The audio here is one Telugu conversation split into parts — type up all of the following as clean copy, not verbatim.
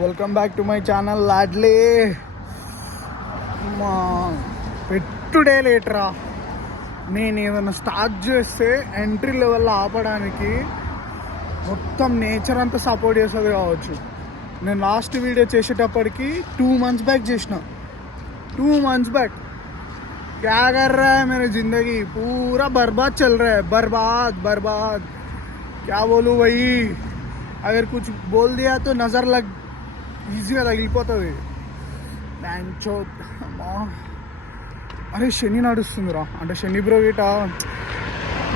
Welcome back to my channel loudly. మా పెట్టుడే లేటరా. నేను ఏదైనా స్టార్ట్ చేస్తే ఎంట్రీ లెవెల్లో ఆపడానికి మొత్తం నేచర్ అంతా సపోర్ట్ చేస్తుంది కావచ్చు. నేను లాస్ట్ వీడియో చేసేటప్పటికి 2 months బ్యాక్ చేసిన. 2 months बैक क्या कर रहा है मेरी ज़िंदगी, पूरा बर्बाद चल रहा है, बर्बाद बर्बाद. क्या बोलूँ भाई, अगर कुछ बोल दिया तो नज़र लग ఈజీగా తగిలిపోతుంది. ల్యాంచో అరే శని నడుస్తుందిరా, అంటే శని బ్రో గిట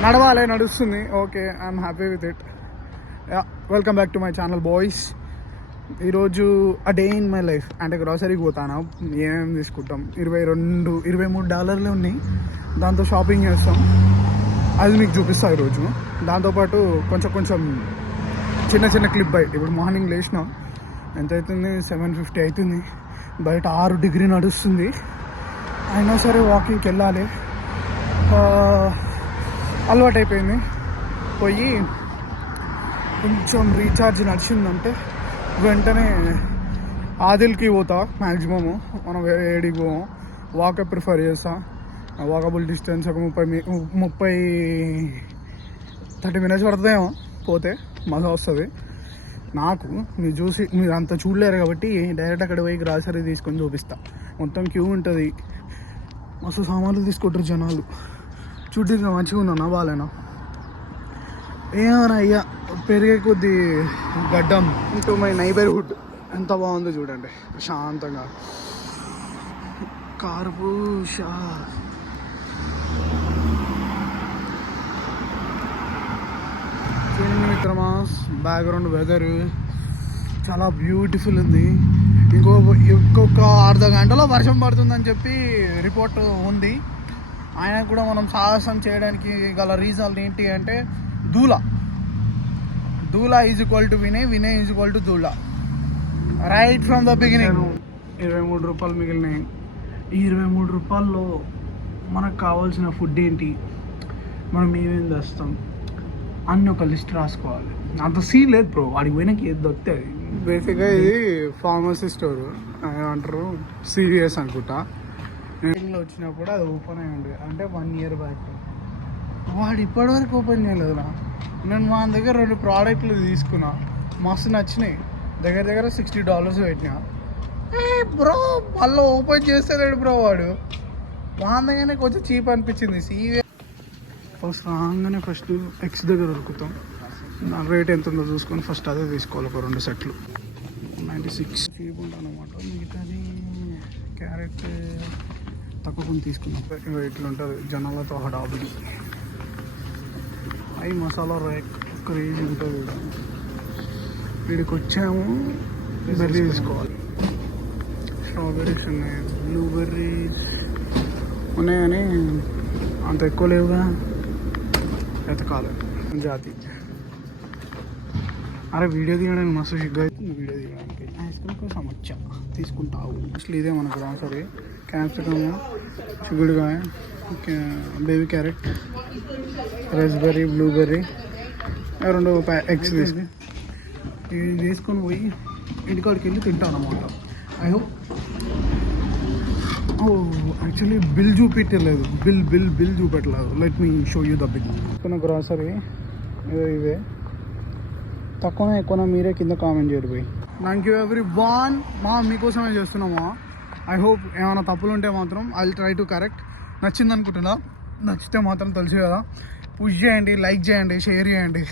నడవాలి, నడుస్తుంది. Okay, I'm happy with it. Welcome back to my channel boys. ఈరోజు a day in my life. అంటే గ్రాసరీకి పోతాను, ఏమేమి తీసుకుంటాం. $23 ఉన్నాయి, దాంతో షాపింగ్ చేస్తాం. అది మీకు చూపిస్తాను ఈరోజు. దాంతోపాటు కొంచెం చిన్న క్లిప్ బయట. ఇప్పుడు మార్నింగ్ లేచిన ఎంత అవుతుంది, 7:50 అవుతుంది. బయట 6 degrees నడుస్తుంది. అయినా సరే వాకింగ్కి వెళ్ళాలి. అలవాటు అయిపోయింది. పోయి కొంచెం రీఛార్జ్ నడిచిందంటే వెంటనే ఆదిల్కి పోతా. మ్యాక్సిమము మనం వేరే ఏడికి పోము, వాకే ప్రిఫర్ చేస్తా. వాకబుల్ డిస్టెన్స్ ఒక 30 minutes పడుతుందేమో. పోతే మజా వస్తుంది నాకు. మీరు అంత చూడలేరు కాబట్టి డైరెక్ట్ అక్కడ పోయి గ్రాసరీ తీసుకొని చూపిస్తా. మొత్తం క్యూ ఉంటుంది, మస్తు సామాన్లు తీసుకుంటారు జనాలు. చూడ్డానికి మంచిగా ఉన్నా బాగాలేనా ఏమన్నా అయ్యా. పెరిగే కొద్ది గడ్డం ఇంటూ మై నైబర్హుడ్ ఎంత బాగుందో చూడండి, ప్రశాంతంగా. కార్పూషా మిత్రమాస్. బ్యాక్గ్రౌండ్ వెదర్ చాలా బ్యూటిఫుల్ ఉంది. ఇంకొక అర్ధ గంటలో వర్షం పడుతుందని చెప్పి రిపోర్ట్ ఉంది. ఆయన కూడా మనం సాహసం చేయడానికి గల రీజన్ ఏంటి అంటే దూలా is equal to Vinay is equal to దూలా. Right from the beginning. $23 మిగిలినాయి. ఈ $23లో మనకు కావాల్సిన ఫుడ్ ఏంటి, మనం ఏమేమి తెస్తాం అన్నీ ఒక లిస్ట్ రాసుకోవాలి. అంత సీన్ లేదు బ్రో, వాడికి పోయినాక ఏది దొరుకుతుంది. బేసిక్గా ఇది ఫార్మసీ స్టోర్ ఏమంటారు, సీరియస్ అనుకుంటా. లో వచ్చినప్పుడు అది ఓపెన్ అయి ఉంది, అంటే 1 year బ్యాక్. వాడు ఇప్పటివరకు ఓపెన్ చేయలేదురా. నేను మా దగ్గర 2 ప్రోడక్ట్లు తీసుకున్నా, మస్తు నచ్చినాయి. దగ్గర $60 పెట్టినా. బ్రో మళ్ళీ ఓపెన్ చేస్తలేడు బ్రో వాడు. మా దగ్గరనే కొంచెం చీప్ అనిపించింది. ఫస్ట్ రాగానే ఫస్ట్ ఎగ్స్ దగ్గర దొరుకుతాం. నా రేట్ ఎంత ఉందో చూసుకొని ఫస్ట్ అదే తీసుకోవాలి. ఒక 2 sets 96 చీప్ ఉంటుంది అనమాట. మిగతాది క్యారెట్ తక్కువ కొన్ని తీసుకున్నాం. ఇట్లా ఉంటుంది జనాలతో హడాబుడి. అవి మసాలా రేక్ క్రేజీ ఉంటుంది కూడా. వీడికి వచ్చాము, బెర్రీ తీసుకోవాలి. స్ట్రాబెర్రీస్ ఉన్నాయి, బ్లూబెర్రీస్ ఉన్నాయి, కానీ అంత ఎక్కువ లేవుగా, ఎతకాలి జాతి. అరే వీడియో తీయడానికి మస్తు సిగ్గు అవుతుంది. వీడియో తీయడానికి ఐస్ క్రీమ్ కోసం వచ్చా, తీసుకుంటావు. అసలు ఇదే మనకు Rasari. Capsicum, చిగుడుకాయ, baby carrot, raspberry, blueberry, 2 eggs తీసుకుని ఇది తీసుకొని పోయి ఇంటికాడికి వెళ్ళి తింటాను అన్నమాట. I hope. యాక్చువల్లీ బిల్ చూపెట్టలేదు, బిల్ చూపెట్టలేదు. Let me show you the bill. కొన్ని గ్రాసరీ ఇవే. తక్కువనే ఎక్కువనా మీరే కింద కామెంట్ చేయరు పోయి. Thank you everyone. మీకోసమే చేస్తున్నామా. ఐ హోప్ ఏమైనా తప్పులు ఉంటే మాత్రం I will try to correct. నచ్చింది అనుకుంటున్నా. నచ్చితే మాత్రం తెలుసు కదా, పుష్ చేయండి, లైక్ చేయండి, షేర్ చేయండి.